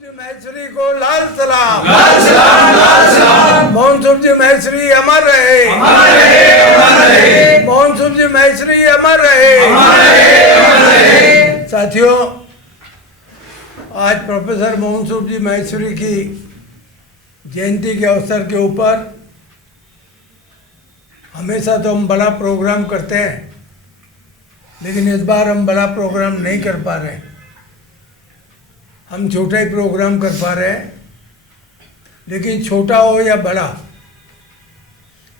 जी महेश्वरी को लाल सलाम। लाल सलाम, लाल सलाम। मोहन सूप जी महेश्वरी अमर रहे, अमर रहे, अमर रहे। मोहन सूप जी महेश्वरी अमर रहे, अमर रहे, अमर रहे। साथियों, आज प्रोफेसर मोहन सूप जी महेश्वरी की जयंती के अवसर के ऊपर हमेशा तो हम बड़ा प्रोग्राम करते हैं, लेकिन इस बार हम बड़ा प्रोग्राम नहीं कर पा रहे हैं। हम छोटा ही प्रोग्राम कर पा रहे हैं, लेकिन छोटा हो या बड़ा,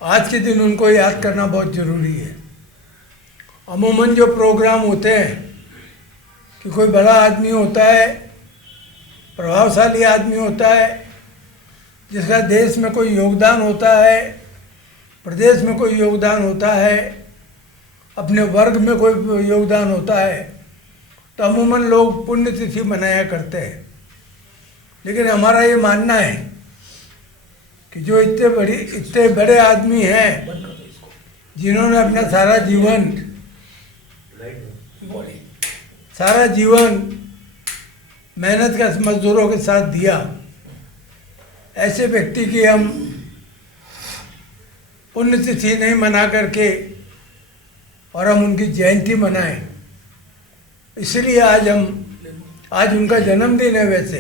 आज के दिन उनको याद करना बहुत ज़रूरी है। अमूमन जो प्रोग्राम होते हैं कि कोई बड़ा आदमी होता है, प्रभावशाली आदमी होता है, जिसका देश में कोई योगदान होता है, प्रदेश में कोई योगदान होता है, अपने वर्ग में कोई योगदान होता है, तो अमूमन लोग पुण्यतिथि मनाया करते हैं। लेकिन हमारा ये मानना है कि जो इतने बड़े आदमी हैं, जिन्होंने अपना सारा जीवन मेहनत का मजदूरों के साथ दिया, ऐसे व्यक्ति की हम पुण्यतिथि नहीं मना करके और हम उनकी जयंती मनाएं। इसलिए आज उनका जन्मदिन है। वैसे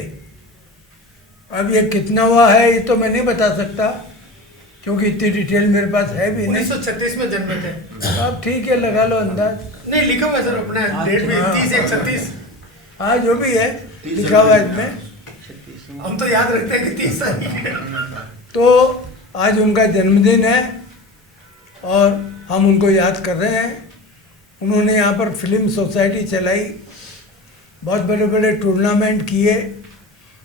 अब ये कितना हुआ है ये तो मैं नहीं बता सकता, क्योंकि इतनी डिटेल मेरे पास है भी नहीं। 1936 में जन्मे थे। अब ठीक है, लगा लो अंदाज। नहीं लिखा हुआ है सर अपने डेट में 30/1/36। हाँ, जो भी है लिखा हुआ है इसमें। हम तो याद रखते हैं कि 30 साल है। तो आज उनका जन्मदिन है और हम उनको याद कर रहे हैं। उन्होंने यहाँ पर फिल्म सोसाइटी चलाई, बहुत बड़े बड़े टूर्नामेंट किए,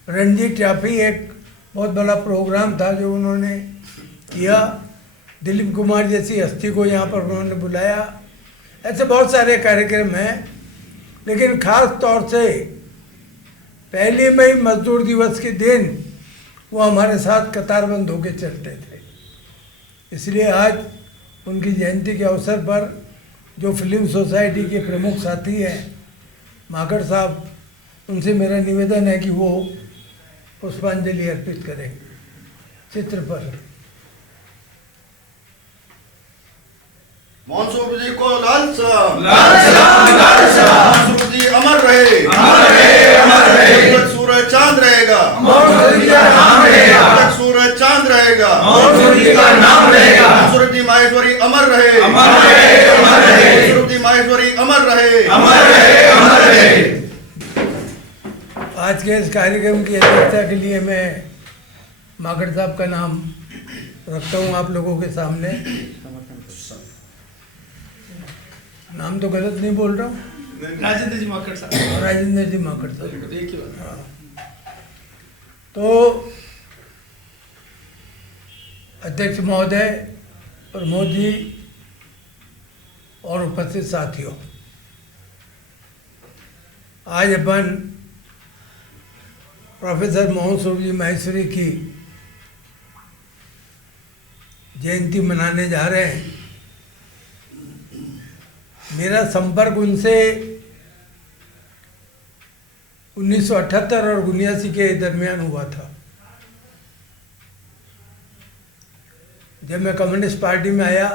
रणजी ट्रॉफी एक बहुत बड़ा प्रोग्राम था जो उन्होंने किया, दिलीप कुमार जैसी हस्ती को यहाँ पर उन्होंने बुलाया। ऐसे बहुत सारे कार्यक्रम हैं, लेकिन ख़ास तौर से 1 मई मजदूर दिवस के दिन वो हमारे साथ कतारबंद होकर चलते थे। इसलिए आज उनकी जयंती के अवसर पर जो फिल्म सोसाइटी के प्रमुख साथी हैं माकड़ साहब, उनसे मेरा निवेदन है कि वो पुष्पांजलि अर्पित करें चित्र पर। मोहन सूप जी को लाल सलाम। लाल सलाम, लाल सलाम। मोहन सूप जी अमर रहे, अमर रहे, अमर रहे। जब तक सूरज चांद रहेगा, मोहन सूप जी का नाम रहेगा। जब तक सूरज चांद रहेगा, मोहन सूप जी का नाम रहेगा। मोहन जी माहेश्वरी अमर रहे, अमर रहे, अमर रहे। मोहन जी माहेश्वरी अमर रहे, अमर रहे, अमर रहे। आज के इस कार्यक्रम की अध्यक्षता के लिए मैं माकड़ साहब का नाम रखता हूँ आप लोगों के सामने। नाम तो गलत नहीं बोल रहा हूँ, राजेंद्र जी माकड़ साहब। राजेंद्र जी माकड़ साहब। एक ही बात। हाँ। तो अध्यक्ष महोदय, प्रमोद जी और उपस्थित साथियों, आज अपन प्रोफेसर मोहन सूप जी महेश्वरी की जयंती मनाने जा रहे हैं। मेरा संपर्क उनसे 1978 और 1979 के दरमियान हुआ था, जब मैं कम्युनिस्ट पार्टी में आया।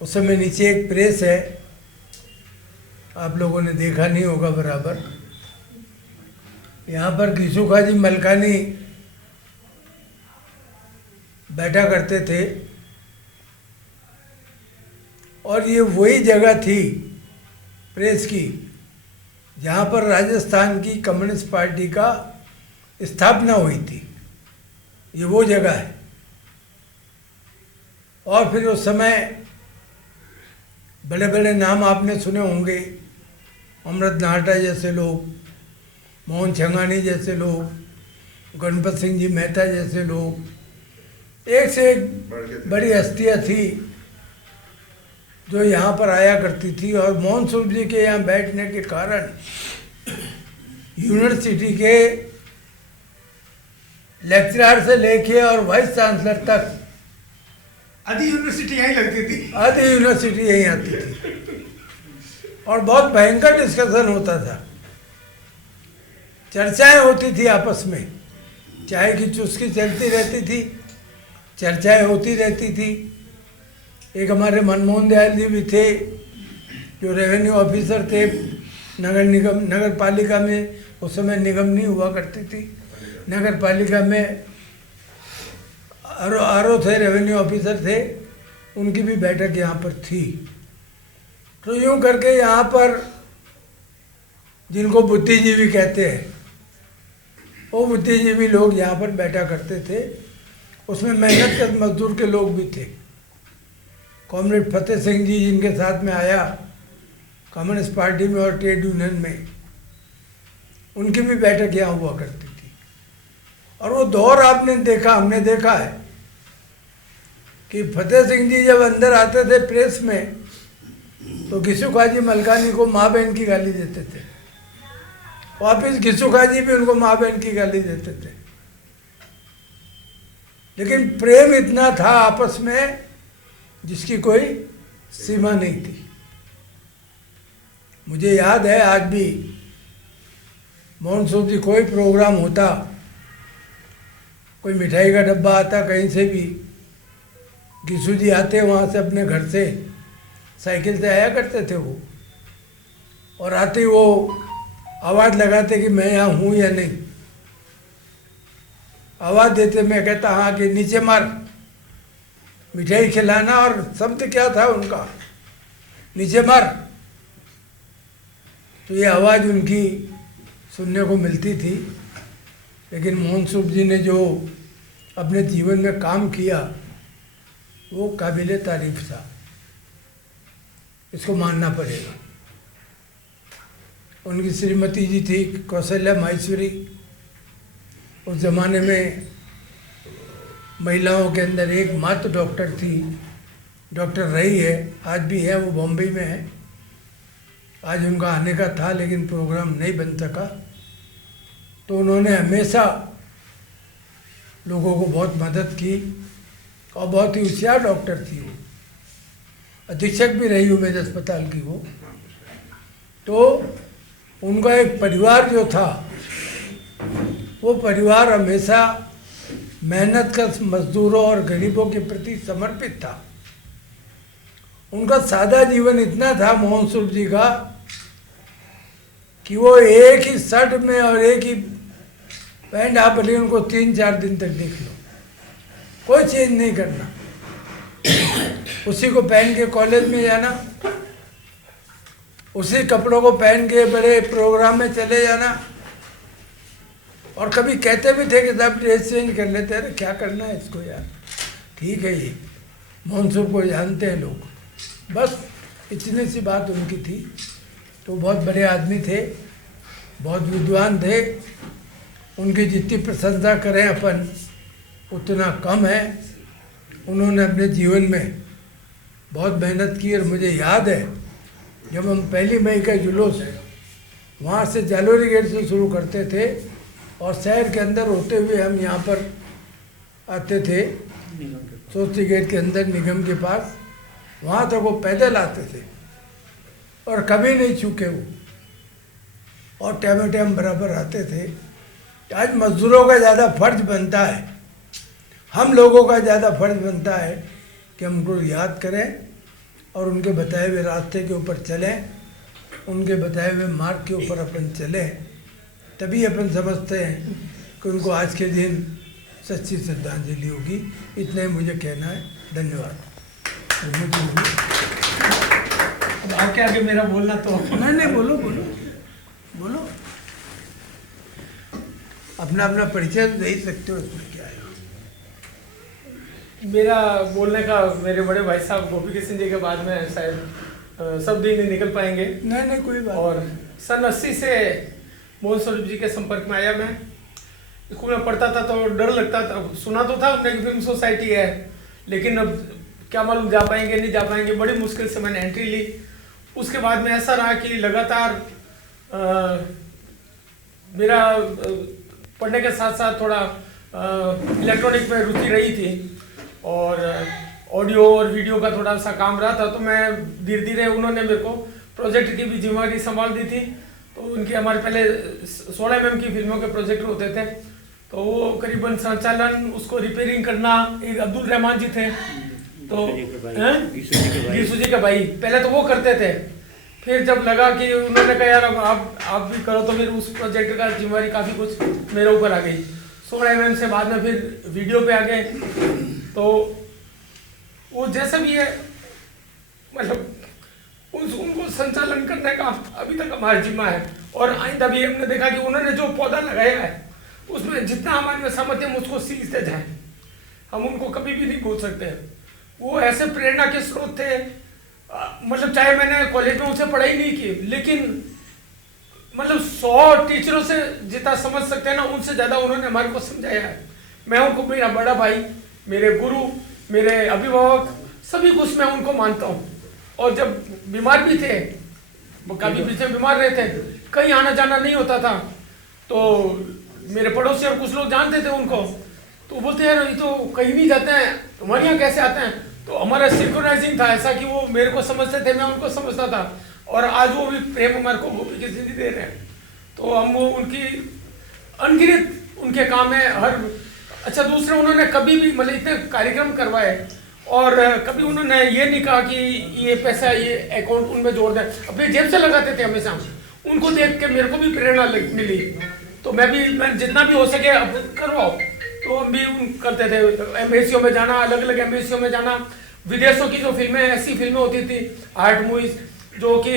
उस समय नीचे एक प्रेस है, आप लोगों ने देखा नहीं होगा बराबर। यहाँ पर घिसूखा जी मलकानी बैठा करते थे, और ये वही जगह थी प्रेस की जहाँ पर राजस्थान की कम्युनिस्ट पार्टी का स्थापना हुई थी। ये वो जगह है। और फिर उस समय बड़े बड़े नाम आपने सुने होंगे, अमृत नाहटा जैसे लोग, मोहन छंगानी जैसे लोग, गणपत सिंह जी मेहता जैसे लोग, एक से एक बड़ी हस्तियाँ थी जो यहाँ पर आया करती थी। और मोहन सूप जी के यहाँ बैठने के कारण यूनिवर्सिटी के लेक्चरर से लेके और वाइस चांसलर तक आधी यूनिवर्सिटी यहीं लगती थी। आधी यूनिवर्सिटी यहीं आती थी और बहुत भयंकर डिस्कशन होता था। चर्चाएं होती थी आपस में, चाय की चुस्की चलती रहती थी, चर्चाएं होती रहती थी। एक हमारे मनमोहन दयाल जी भी थे जो रेवेन्यू ऑफिसर थे नगर निगम, नगर पालिका में, उस समय निगम नहीं हुआ करती थी, नगर पालिका में आरओ थे, रेवेन्यू ऑफिसर थे, उनकी भी बैठक यहाँ पर थी। तो यूँ करके यहाँ पर जिनको बुद्धिजीवी कहते हैं, वो बुद्धिजीवी लोग यहाँ पर बैठा करते थे। उसमें मेहनत कर मजदूर के लोग भी थे। कॉमरेड फतेह सिंह जी जिनके साथ में आया कम्युनिस्ट पार्टी में और ट्रेड यूनियन में, उनकी भी बैठक यहाँ हुआ करती थी। और वो दौर आपने देखा, हमने देखा है कि फतेह सिंह जी जब अंदर आते थे प्रेस में तो घिसू खाजी मलकानी को माँ बहन की गाली देते थे, वापिस घिसू खाजी भी उनको माँ बहन की गाली देते थे। लेकिन प्रेम इतना था आपस में जिसकी कोई सीमा नहीं थी। मुझे याद है आज भी, मोहन सूद जी कोई प्रोग्राम होता, कोई मिठाई का डब्बा आता कहीं से भी, घिसू जी आते वहाँ से अपने घर से साइकिल से आया करते थे वो, और आते ही वो आवाज़ लगाते कि मैं यहाँ हूँ या नहीं। आवाज़ देते, मैं कहता हाँ कि नीचे मार, मिठाई खिलाना, और शब्द क्या था उनका, नीचे मार। तो ये आवाज़ उनकी सुनने को मिलती थी। लेकिन मोहन सूद जी ने जो अपने जीवन में काम किया वो काबिले तारीफ था, इसको मानना पड़ेगा। उनकी श्रीमती जी थी कौशल्या माहेश्वरी, उस ज़माने में महिलाओं के अंदर एकमात्र डॉक्टर थी, डॉक्टर रही है, आज भी है, वो बॉम्बे में है। आज उनका आने का था लेकिन प्रोग्राम नहीं बन सका। तो उन्होंने हमेशा लोगों को बहुत मदद की और बहुत ही होशियार डॉक्टर थी वो, अधीक्षक भी रही उमेद अस्पताल की वो। तो उनका एक परिवार जो था, वो परिवार हमेशा मेहनत कर मजदूरों और गरीबों के प्रति समर्पित था। उनका सादा जीवन इतना था मोहन सूद जी का कि वो एक ही शर्ट में और एक ही पैंट, आप भले उनको 3-4 दिन तक देख लो, कोई चेंज नहीं करना, उसी को पहन के कॉलेज में जाना, उसी कपड़ों को पहन के बड़े प्रोग्राम में चले जाना। और कभी कहते भी थे कि सब ड्रेस चेंज कर लेते हैं, क्या करना है इसको यार, ठीक है ये मोहन सूद को जानते हैं लोग, बस इतनी सी बात उनकी थी। तो बहुत बड़े आदमी थे, बहुत विद्वान थे, उनकी जितनी प्रशंसा करें अपन उतना कम है। उन्होंने अपने जीवन में बहुत मेहनत की। और मुझे याद है जब हम 1 मई का जुलूस वहाँ से जालोरी गेट से शुरू करते थे और शहर के अंदर होते हुए हम यहाँ पर आते थे, सोस्ती गेट के अंदर निगम के पास, वहाँ तक वो पैदल आते थे और कभी नहीं चूके वो, और टाइम बराबर आते थे। आज मजदूरों का ज़्यादा फर्ज बनता है, हम लोगों का ज़्यादा फर्ज बनता है कि हम उनको याद करें और उनके बताए हुए रास्ते के ऊपर चलें, उनके बताए हुए मार्ग के ऊपर अपन चलें, तभी अपन समझते हैं कि उनको आज के दिन सच्ची श्रद्धांजलि होगी। इतना ही मुझे कहना है, धन्यवाद। अब आपके आगे मेरा बोलना तो नहीं, बोलो बोलो बोलो, अपना अपना परिचय दे ही सकते हो, इसमें क्या है। मेरा बोलने का, मेरे बड़े भाई साहब गोपी किशन जी के बाद में शायद सब दिन नहीं निकल पाएंगे। नहीं कोई बात। और सन 80 से मोहन सूद जी के संपर्क में आया। मैं स्कूल में पढ़ता था तो डर लगता था, सुना तो था उन्हें कि फिल्म सोसाइटी है, लेकिन अब क्या मालूम जा पाएंगे नहीं जा पाएंगे। बड़ी मुश्किल से मैंने एंट्री ली। उसके बाद में ऐसा रहा कि लगातार मेरा पढ़ने के साथ साथ थोड़ा इलेक्ट्रॉनिक में रुचि रही थी और ऑडियो और वीडियो का थोड़ा सा काम रहा था। तो मैं धीरे धीरे, उन्होंने मेरे को प्रोजेक्ट की भी जिम्मेदारी संभाल दी थी। तो उनके हमारे पहले 16 mm की फिल्मों के प्रोजेक्टर होते थे, तो वो करीबन संचालन, उसको रिपेयरिंग करना, एक अब्दुल रहमान जी थे, तो गीसू जी के भाई, पहले तो वो करते थे। फिर जब लगा कि उन्होंने कहा यार अब आप भी करो, तो फिर उस प्रोजेक्ट का जिम्मेवारी काफ़ी कुछ मेरे ऊपर आ गई। 16 mm से बाद में फिर वीडियो पे आ गए, तो वो जैसा भी है मतलब उनको संचालन करने का अभी तक हमारा जिम्मा है। और आइंदा भी हमने देखा कि उन्होंने जो पौधा लगाया है उसमें जितना हमारे में सामर्थ्य हम उसको सींचते जाए, हम उनको कभी भी नहीं भूल सकते। वो ऐसे प्रेरणा के स्रोत थे, मतलब चाहे मैंने कॉलेज में उनसे पढ़ाई नहीं की, लेकिन मतलब 100 टीचरों से जितना समझ सकते हैं ना, उनसे ज़्यादा उन्होंने हमारे को समझाया है। मैं उनको मेरा बड़ा भाई, मेरे गुरु, मेरे अभिभावक, सभी कुछ मैं उनको मानता हूँ। और जब बीमार भी थे, वो काफ़ी पीछे बीमार रहे थे, कहीं आना जाना नहीं होता था, तो मेरे पड़ोसी और कुछ लोग जानते थे उनको, तो बोलते यार ये तो कहीं नहीं जाते हैं, तुम्हारे यहाँ कैसे आते हैं। तो हमारा सिंक्रोनाइजिंग था ऐसा कि वो मेरे को समझते थे, मैं उनको समझता था, और आज वो भी प्रेम हमारे को गोपी की जिंदगी दे रहे हैं। तो हम वो उनकी अनगिनत उनके काम है हर। अच्छा, दूसरे उन्होंने कभी भी मतलब इतने कार्यक्रम करवाए, और कभी उन्होंने ये नहीं कहा कि ये पैसा ये अकाउंट उनमें जोड़ दें, अपने जेब से लगाते थे हमेशा। उनको देख के मेरे को भी प्रेरणा मिली, तो मैं जितना भी हो सके अब करवाओ, तो हम भी करते थे। एम्बेसियों में जाना, अलग अलग एम्बेसियों में जाना, विदेशों की जो फिल्में, ऐसी फिल्में होती थी आर्ट मूवीज जो कि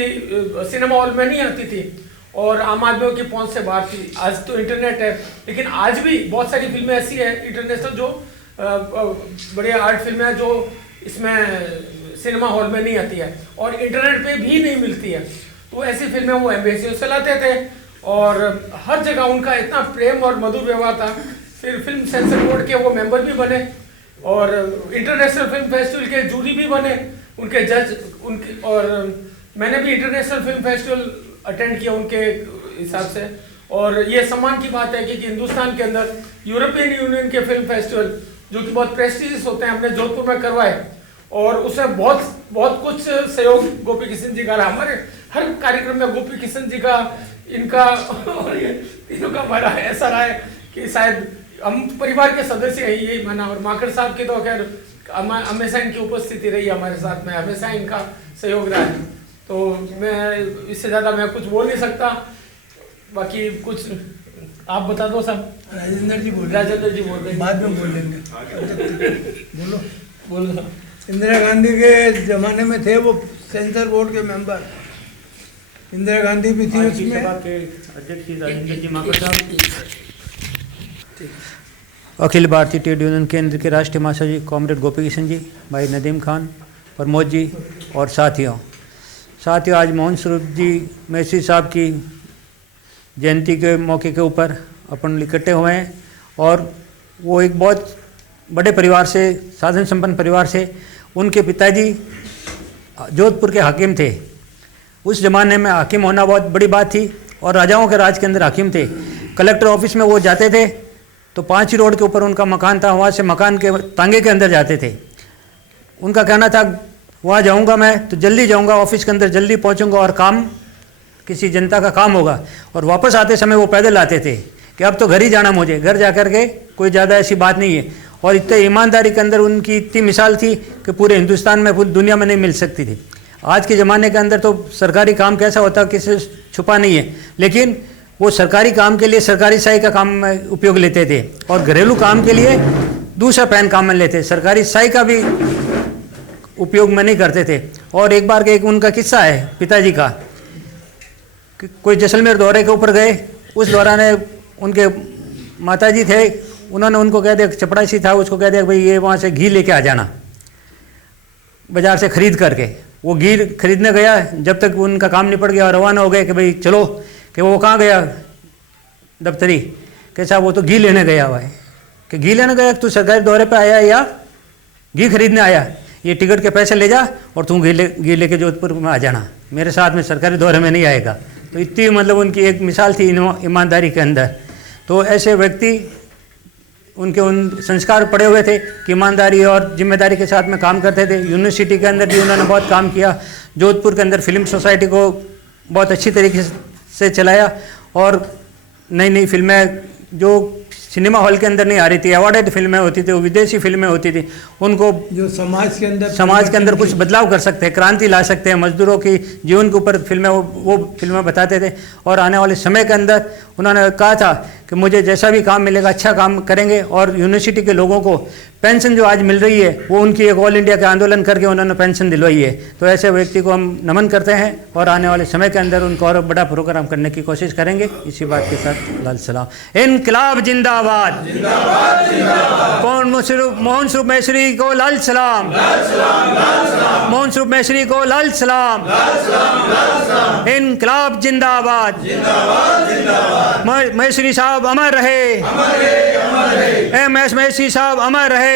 सिनेमा हॉल में नहीं आती थी और आम आदमियों की पहुंच से बाहर थी। आज तो इंटरनेट है, लेकिन आज भी बहुत सारी फिल्में ऐसी है इंटरनेशनल जो बड़े आर्ट फिल्में हैं जो इसमें सिनेमा हॉल में नहीं आती है और इंटरनेट पे भी नहीं मिलती है। तो ऐसी फिल्में वो एम्बेसियों से लाते थे, और हर जगह उनका इतना प्रेम और मधुर व्यवहार था। फिर फिल्म सेंसर बोर्ड के वो मेंबर भी बने, और इंटरनेशनल फिल्म फेस्टिवल के जूरी भी बने, उनके जज उनके। और मैंने भी इंटरनेशनल फिल्म फेस्टिवल अटेंड किया उनके हिसाब से। और ये सम्मान की बात है कि हिंदुस्तान के अंदर यूरोपियन यूनियन के फिल्म फेस्टिवल जो कि बहुत प्रेस्टिजियस होते हैं, हमने जोधपुर में करवाए, और उसमें बहुत कुछ सहयोग गोपी किशन जी का रहा। हमारे हर कार्यक्रम में गोपी किशन जी का, इनका और ये तीनों का हमारा ऐसा रहा है कि शायद हम परिवार के सदस्य हैं, यही माना। और माकड़ साहब की तो खैर हमेशा इनकी उपस्थिति रही हमारे साथ में, हमेशा इनका सहयोग रहा है। तो मैं इससे ज़्यादा मैं कुछ बोल नहीं सकता, बाकी कुछ आप बता दो सब। राजेंद्र जी बोल रहे हैं, बाद में बोल लेंगे। बोलो बोलो। इंदिरा गांधी के ज़माने में थे वो सेंसर बोर्ड के मेंबर, इंदिरा गांधी भी थी उसमें। अखिल भारतीय ट्रेड यूनियन केंद्र के राष्ट्रीय महासचिव कॉमरेड गोपी किशन जी, भाई नदीम खान, प्रमोद जी और साथियों, आज मोहन स्वरूप जी मैसी साहब की जयंती के मौके के ऊपर अपन इकट्ठे हुए हैं। और वो एक बहुत बड़े परिवार से, साधन संपन्न परिवार से, उनके पिताजी जोधपुर के हाकिम थे। उस ज़माने में हाकिम होना बहुत बड़ी बात थी, और राजाओं के राज के अंदर हाकिम थे। कलेक्टर ऑफिस में वो जाते थे तो 5 ही रोड के ऊपर उनका मकान था, वहाँ से मकान के तांगे के अंदर जाते थे। उनका कहना था वहाँ जाऊँगा मैं तो जल्दी जाऊँगा, ऑफिस के अंदर जल्दी पहुँचूँगा और काम किसी जनता का काम होगा। और वापस आते समय वो पैदल आते थे कि अब तो घर ही जाना मुझे, घर जा कर के कोई ज़्यादा ऐसी बात नहीं है। और इतने ईमानदारी के अंदर उनकी इतनी मिसाल थी कि पूरे हिंदुस्तान में, पूरी दुनिया में नहीं मिल सकती थी। आज के ज़माने के अंदर तो सरकारी काम कैसा होता है किसी से छुपा नहीं है, लेकिन वो सरकारी काम के लिए सरकारी शाही का काम में उपयोग लेते थे, और घरेलू काम के लिए दूसरा पैन काम में लेते, सरकारी शाही का भी उपयोग में नहीं करते थे। और एक बार एक उनका किस्सा है पिताजी का, कि कोई जैसलमेर दौरे के ऊपर गए, उस दौरान उनके माताजी थे, उन्होंने उनको कह दिया, चपड़ासी था, उसको कह दिया भाई ये वहाँ से घी लेके आ जाना बाज़ार से ख़रीद करके। वो घी खरीदने गया, जब तक उनका काम निपट गया और रवाना हो गए कि भाई चलो, कि वो कहाँ गया दफ्तरी, कैसा वो तो घी लेने गया हुआ है। कि घी लेने गया, तू सरकारी दौरे पे आया या घी खरीदने आया, ये टिकट के पैसे ले जा और तू घी लेके जोधपुर में आ जाना, मेरे साथ में सरकारी दौरे में नहीं आएगा। तो इतनी मतलब उनकी एक मिसाल थी ईमानदारी के अंदर। तो ऐसे व्यक्ति, उनके उन संस्कार पड़े हुए थे कि ईमानदारी और जिम्मेदारी के साथ में काम करते थे। यूनिवर्सिटी के अंदर भी उन्होंने बहुत काम किया, जोधपुर के अंदर फिल्म सोसाइटी को बहुत अच्छी तरीके से चलाया और नई नई फिल्में जो सिनेमा हॉल के अंदर नहीं आ रही थी, अवार्डेड फिल्में होती थी, वो विदेशी फिल्में होती थी, उनको जो समाज के अंदर कुछ बदलाव कर सकते हैं, क्रांति ला सकते हैं, मजदूरों की जीवन के ऊपर फिल्में वो फिल्में बताते थे। और आने वाले समय के अंदर उन्होंने कहा था कि मुझे जैसा भी काम मिलेगा अच्छा काम करेंगे। और यूनिवर्सिटी के लोगों को पेंशन जो आज मिल रही है वो उनकी एक ऑल इंडिया के आंदोलन करके उन्होंने पेंशन दिलवाई है। तो ऐसे व्यक्ति को हम नमन करते हैं और आने वाले समय के अंदर उनको और बड़ा प्रोग्राम करने की कोशिश करेंगे। इसी बात के साथ लाल सलाम। इनकलाब जिंदाबाद, मोहन स्वरूप मैसरी को लाल सलाम, मोहन स्वरूप मैसरी को लाल सलाम, इनकलाब जिंदाबाद, मैसरी साहब अमर रहे, MS मैसरी साहब अमर रहे।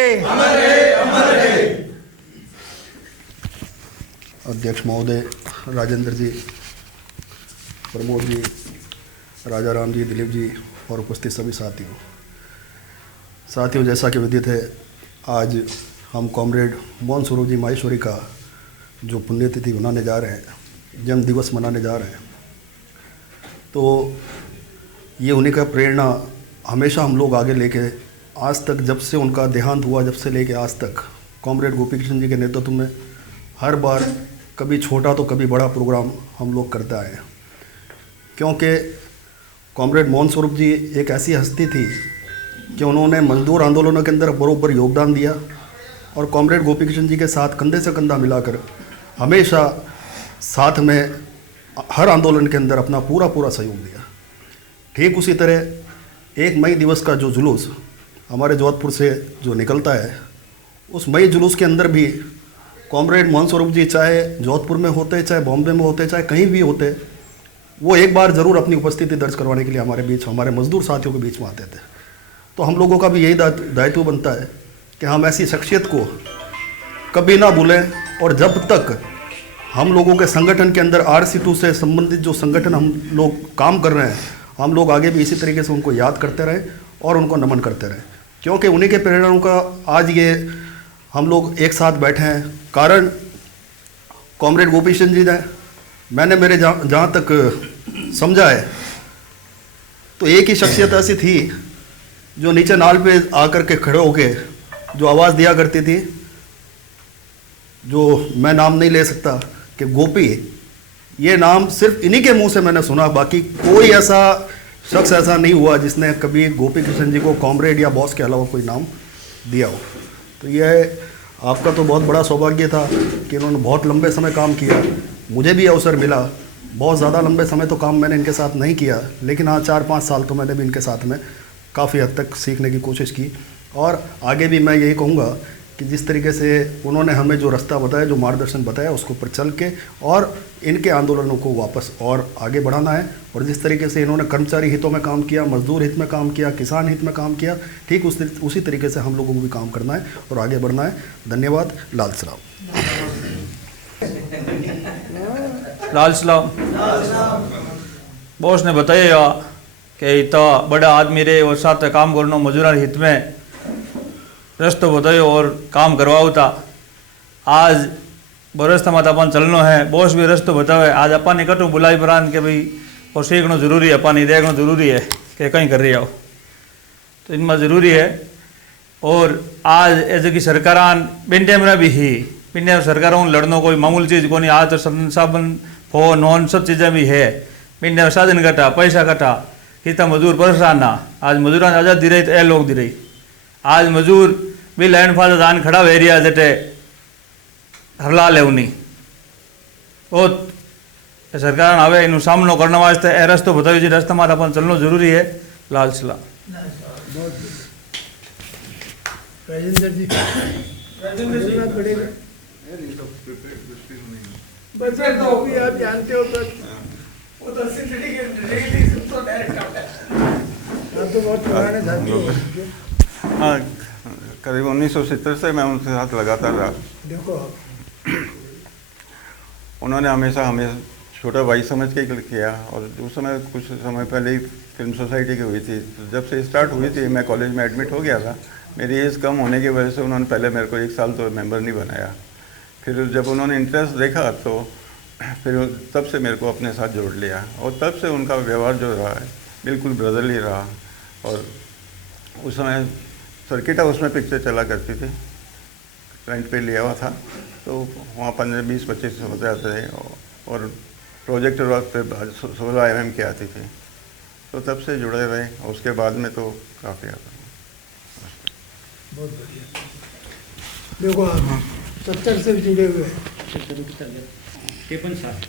अध्यक्ष महोदय, राजेंद्र जी, प्रमोद जी, राजा राम जी, दिलीप जी और उपस्थित सभी साथियों, जैसा कि विदित है, आज हम कॉमरेड मोहन स्वरूप जी माहेश्वरी का जो पुण्यतिथि मनाने जा रहे हैं, जन्म दिवस मनाने जा रहे हैं। तो ये उन्हीं का प्रेरणा हमेशा हम लोग आगे लेके आज तक, जब से उनका देहांत हुआ, जब से लेके आज तक कॉमरेड गोपी कृष्ण जी के नेतृत्व में हर बार कभी छोटा तो कभी बड़ा प्रोग्राम हम लोग करते आए हैं। क्योंकि कॉमरेड मोहन स्वरूप जी एक ऐसी हस्ती थी कि उन्होंने मजदूर आंदोलनों के अंदर बरोबर योगदान दिया और कॉमरेड गोपी कृष्ण जी के साथ कंधे से कंधा मिलाकर हमेशा साथ में हर आंदोलन के अंदर अपना पूरा सहयोग दिया। ठीक उसी तरह 1 मई दिवस का जो जुलूस हमारे जोधपुर से जो निकलता है, उस मई जुलूस के अंदर भी कॉमरेड मोहन स्वरूप जी चाहे जोधपुर में होते, चाहे बॉम्बे में होते, चाहे कहीं भी होते, वो एक बार ज़रूर अपनी उपस्थिति दर्ज करवाने के लिए हमारे बीच, हमारे मजदूर साथियों के बीच में आते थे। तो हम लोगों का भी यही दायित्व बनता है कि हम ऐसी शख्सियत को कभी ना भूलें और जब तक हम लोगों के संगठन के अंदर RC2 से संबंधित जो संगठन हम लोग काम कर रहे हैं, हम लोग आगे भी इसी तरीके से उनको याद करते रहें और उनको नमन करते रहें। क्योंकि उन्हीं के प्रेरणाओं का आज ये हम लोग एक साथ बैठे हैं। कारण कॉमरेड गोपी कृष्ण जी ने, मैंने मेरे जहाँ तक समझा है, तो एक ही शख्सियत ऐसी थी जो नीचे नाल पे आकर के खड़े होके जो आवाज़ दिया करती थी, जो मैं नाम नहीं ले सकता कि गोपी, ये नाम सिर्फ इन्हीं के मुंह से मैंने सुना। बाकी कोई ऐसा शख्स ऐसा नहीं हुआ जिसने कभी गोपी कृष्ण जी को कॉमरेड या बॉस के अलावा कोई नाम दिया हो। तो यह आपका तो बहुत बड़ा सौभाग्य था कि उन्होंने बहुत लंबे समय काम किया। मुझे भी अवसर मिला, बहुत ज़्यादा लंबे समय तो काम मैंने इनके साथ नहीं किया, लेकिन हाँ 4-5 साल तो मैंने भी इनके साथ में काफ़ी हद तक सीखने की कोशिश की। और आगे भी मैं यही कहूँगा कि जिस तरीके से उन्होंने हमें जो रास्ता बताया, जो मार्गदर्शन बताया, उसके ऊपर चल के और इनके आंदोलनों को वापस और आगे बढ़ाना है। और जिस तरीके से इन्होंने कर्मचारी हितों में काम किया, मजदूर हित में काम किया, किसान हित में काम किया, ठीक उसी तरीके से हम लोगों को भी काम करना है और आगे बढ़ना है। धन्यवाद। लाल सलाम। लाल सलाम। बॉस ने बताया कि इतना बड़ा आदमी रहे और साथ काम करना मजूरा हित में रस्तो बतायो और काम करवाओ था। आज बरस माता अपन चलनो है, बॉस भी रस्तो बतावे। आज अपन इकट्ठू बुलाई प्रान के भाई और सीखना जरूरी है, अपन देखना जरूरी है कि कहीं कर रही आओ, तो इनमें ज़रूरी है। और आज ऐसे की सरकारान बिन टाइम भी ही बिन सरकारों लड़नो कोई मामूल चीज़ को नहीं। आज तो साबन फोन ऑन सब चीज़ें भी है। बिन साधन कटा, पैसा कटा, कितना मजदूर परेशान ना। आज मजूरान आज़ाद दी रही तो ए लोग दी रही। आज मजूर भी लाइन फादर दान खड़ा वे रिया जटे हरला ले उन्हीं बहुत सरकार आवे इन सामनो करने वास्ते ए रस्तो बताओ जी, रास्ता में अपन चलना जरूरी है। लाल सलाम। राजेंद्र जी, तो भी आप जानते हो तो वो तो सिंथेटिक रियलिटी तो डायरेक्ट आता है। आप तो बहुत पुराने साथी हो। हाँ, करीब 1970 से मैं उनके साथ लगातार रहा। देखो उन्होंने हमेशा हमें छोटा भाई समझ के किया। और उस समय कुछ समय पहले ही फिल्म सोसाइटी की हुई थी। तो जब से स्टार्ट हुई थी, मैं कॉलेज में एडमिट हो गया था। मेरी एज कम होने की वजह से उन्होंने पहले मेरे को 1 साल तो मेंबर नहीं बनाया। फिर जब उन्होंने इंटरेस्ट देखा तो फिर तब से मेरे को अपने साथ जोड़ लिया और तब से उनका व्यवहार जो रहा है बिल्कुल ब्रदरली रहा। और उस समय सर्किट हाउस में पिक्चर चला करती थी, रेंट पे लिया हुआ था, तो वहाँ 15, 20, 25 होते आते थे और प्रोजेक्टर वर्क पे 16 mm की आती थी। तो तब से जुड़े रहे और उसके बाद में तो काफ़ी आता। बहुत बढ़िया। देखो आप 70 से जुड़े हुए हैं, 53 साल,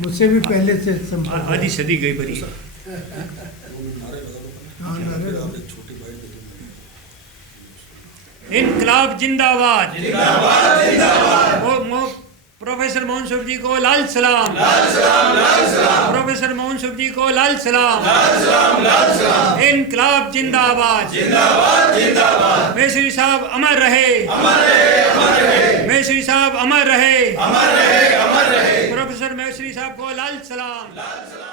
मुझसे भी पहले से संपर्क। आधी सदी गई बड़ी। हाँ, नारे लगाओ। इनकलाब जिंदाबाद, जिंदाबाद, जिंदाबाद। प्रोफेसर मोहन स्वरूप जी को लाल सलाम, लाल सलाम, लाल सलाम। प्रोफेसर मोहन स्वरूप जी को लाल सलाम, लाल सलाम, लाल सलाम। इनकलाब जिंदाबाद, जिंदाबाद, जिंदाबाद। मेसरी साहब अमर रहे, अमर रहे, अमर रहे। मेसरी साहब अमर रहे, अमर रहे, अमर रहे। प्रोफेसर मेसरी साहब को लाल सलाम, लाल सलाम।